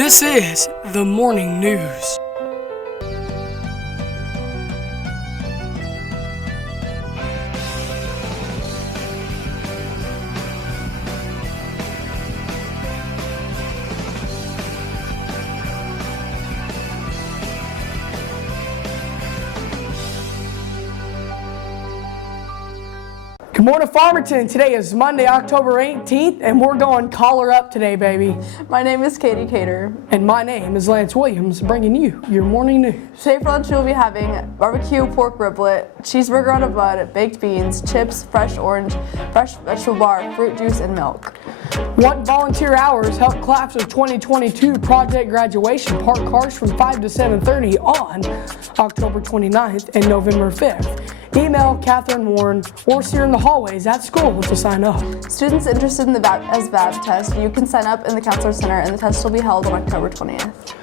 This is the morning news. Good morning, Farmington. Today is Monday, October 18th, and we're going collar up today, baby. My name is Katie Cater. And my name is Lance Williams, bringing you your morning news. Today for lunch we'll be having barbecue pork riblet, cheeseburger on a bun, baked beans, chips, fresh orange, fresh vegetable bar, fruit juice, and milk. What volunteer hours help class of 2022 project graduation park cars from 5 to 7:30 on October 29th and November 5th. Email Catherine Warren or see her in the hallways at school to sign up. Students interested in the VAB test, you can sign up in the Counselor Center and the test will be held on October 20th.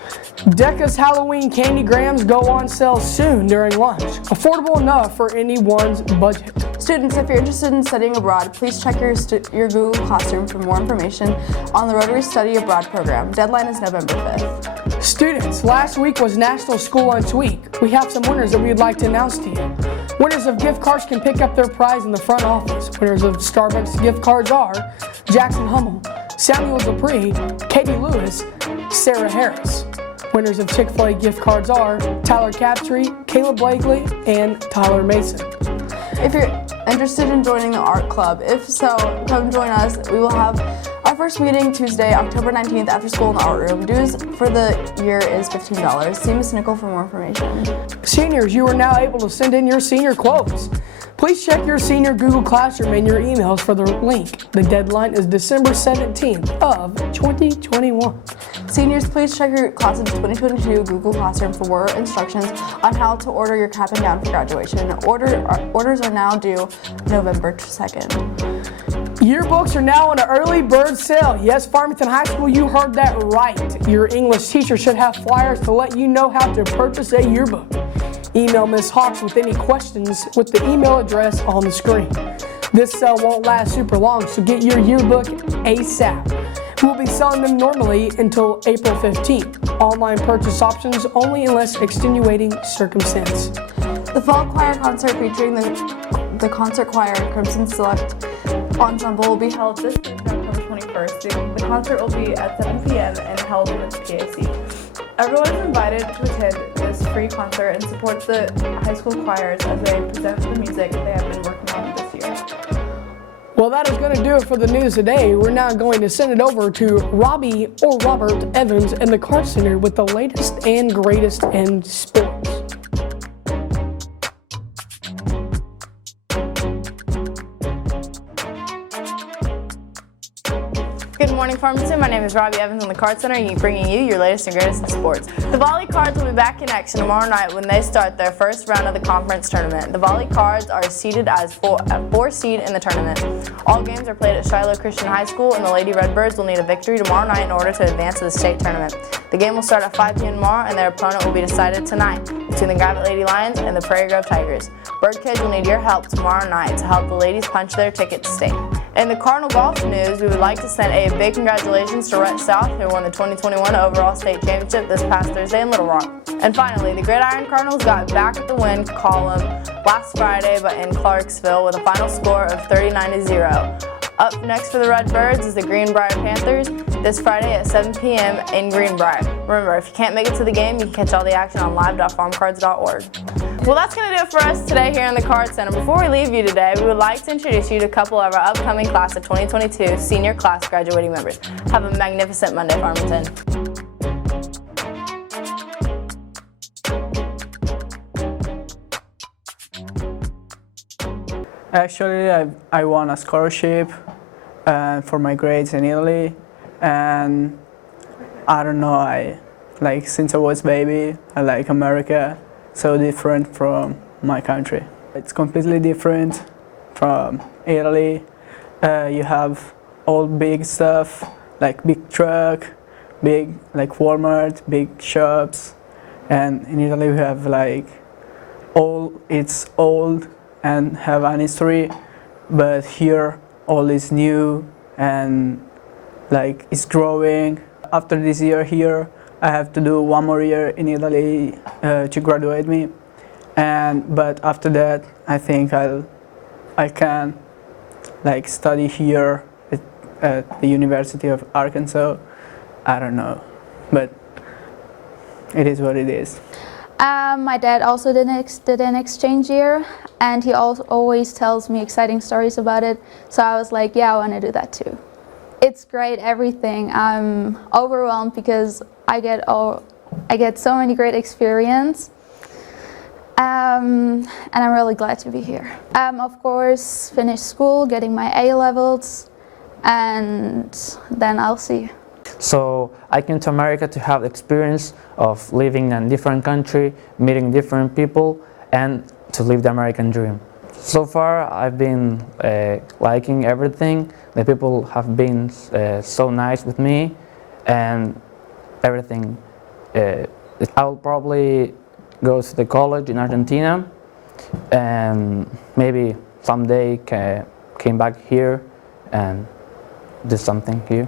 DECA's Halloween candy grams go on sale soon during lunch. Affordable enough for anyone's budget. Students, if you're interested in studying abroad, please check your Google Classroom for more information on the Rotary Study Abroad program. Deadline is November 5th. Students, last week was National School Lunch Week. We have some winners that we'd like to announce to you. Winners of gift cards can pick up their prize in the front office. Winners of Starbucks gift cards are Jackson Hummel, Samuel Dupree, Katie Lewis, Sarah Harris. Winners of Chick-fil-A gift cards are Tyler Captree, Caleb Blakely, and Tyler Mason. If you're interested in joining the art club, if so, come join us. We will have our first meeting Tuesday, October 19th after school in the art room. Dues for the year is $15. See Ms. Nickel for more information. Seniors, you are now able to send in your senior quotes. Please check your senior Google Classroom and your emails for the link. The deadline is December 17th of 2021. Seniors, please check your class of 2022 Google Classroom for more instructions on how to order your cap and gown for graduation. Orders are now due November 2nd. Yearbooks are now on an early bird sale. Yes, Farmington High School, you heard that right. Your English teacher should have flyers to let you know how to purchase a yearbook. Email Ms. Hawks with any questions with the email address on the screen. This sale won't last super long, so get your yearbook ASAP. We'll be selling them normally until April 15th. Online purchase options only unless extenuating circumstance. The Fall Choir Concert featuring the Concert Choir and Crimson Select Ensemble will be held this Thursday, October 21st. The concert will be at 7 p.m. and held in the PAC. Everyone is invited to attend this free concert and support the high school choirs as they present the music they have been working on this year. Well, that is going to do it for the news today. We're now going to send it over to Robbie or Robert Evans and the Card Center with the latest and greatest in sports. Good morning, Farmington. My name is Robbie Evans on the Card Center, bringing you your latest and greatest in sports. The Volley Cards will be back in action tomorrow night when they start their first round of the conference tournament. The Volley Cards are seeded as 4 seed in the tournament. All games are played at Shiloh Christian High School, and the Lady Redbirds will need a victory tomorrow night in order to advance to the state tournament. The game will start at 5 p.m. tomorrow, and their opponent will be decided tonight between the Gavitt Lady Lions and the Prairie Grove Tigers. Birdkids will need your help tomorrow night to help the ladies punch their ticket to state. In the Cardinal Golf news, we would like to send a big congratulations to Rhett South, who won the 2021 overall state championship this past Thursday in Little Rock. And finally, the Gridiron Cardinals got back at the win column last Friday but in Clarksville with a final score of 39-0. Up next for the Redbirds is the Greenbrier Panthers this Friday at 7 p.m. in Greenbrier. Remember, if you can't make it to the game, you can catch all the action on live.farmcards.org. Well, that's going to do it for us today here in the Card Center. Before we leave you today, we would like to introduce you to a couple of our upcoming class of 2022 senior class graduating members. Have a magnificent Monday, Farmington. Actually, I won a scholarship for my grades in Italy, and I don't know, since I was baby, I like America, so different from my country. It's completely different from Italy. You have all big stuff, like big truck, big like Walmart, big shops, and in Italy we have it's old and have an history, but here all is new and it's growing After this year here, I have to do one more year in Italy to graduate me, but after that, I think I can like study here at the University of Arkansas. I don't know, but it is what it is. My dad also did an exchange year, and he always tells me exciting stories about it. So I was like, yeah, I want to do that too. It's great, everything. I'm overwhelmed because I get so many great experience, and I'm really glad to be here. Of course, finish school, getting my A levels, and then I'll see. So I came to America to have the experience of living in a different country, meeting different people, and to live the American dream. So far, I've been liking everything. The people have been so nice with me, and everything. I'll probably go to the college in Argentina, and maybe someday came back here and do something here.